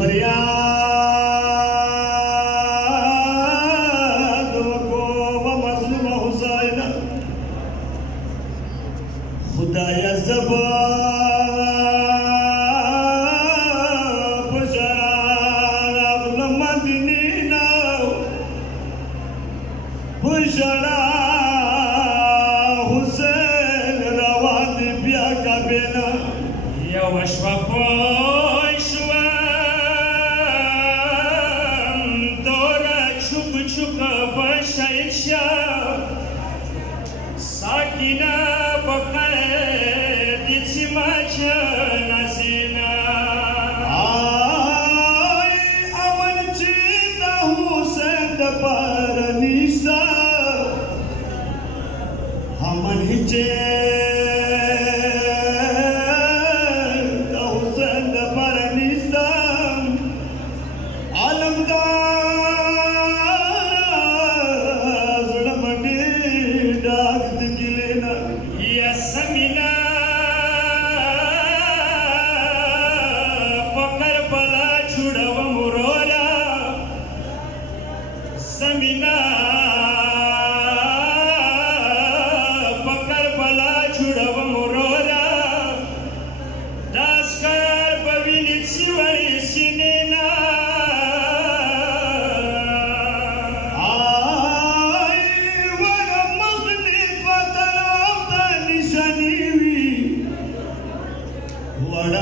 فریاد وکړو و مظلوم حسین خدایه زه به په ژړا راغلم مدینې نه په ژړا حسین روان دی بیا کعبې نه یوه شپه پوه شوم توره چوک چوکه په شهید شه ساکینه په خیر دي چې مچه نازینه آی امن چې د حسین دپاره نشته امن چې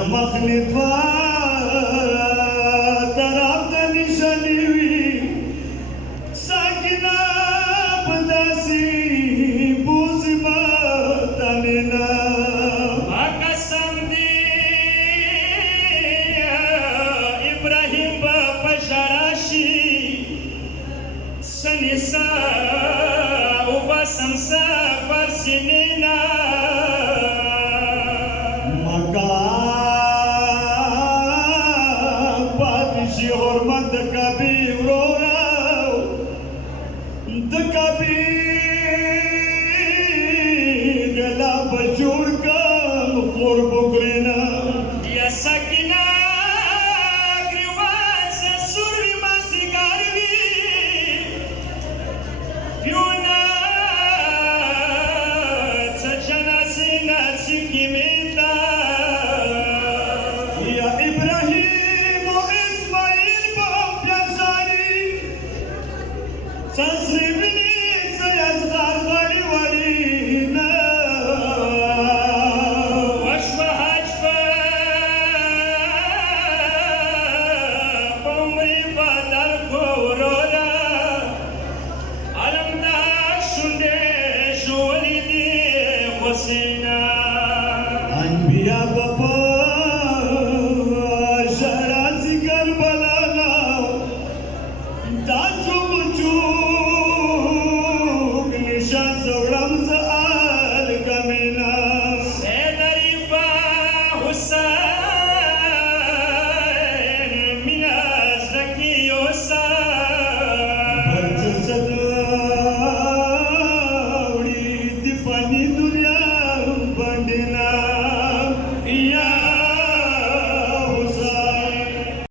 مخلي دوه طرف ته نشانې وي ساکنه په داسې بوځي به تنې نه قسم دی ابراهیم به په ژړا شي سنیسا وبسم سفر سینې نه حرمت د کعبې وروره د کعبې غلا به جوړ کړم خور بګرې نه یا سکینه ګریوان څه سور وي مازدیګر وي پیونه څه جنازې ناڅېږي مې ته یا ابراهیم سسربني سيزغر غړي ورينا وشوه حجبه عمري بدل کورولا علمدار شونډې ژولې دي حسینا انبیا بابا شرازي کربلا دا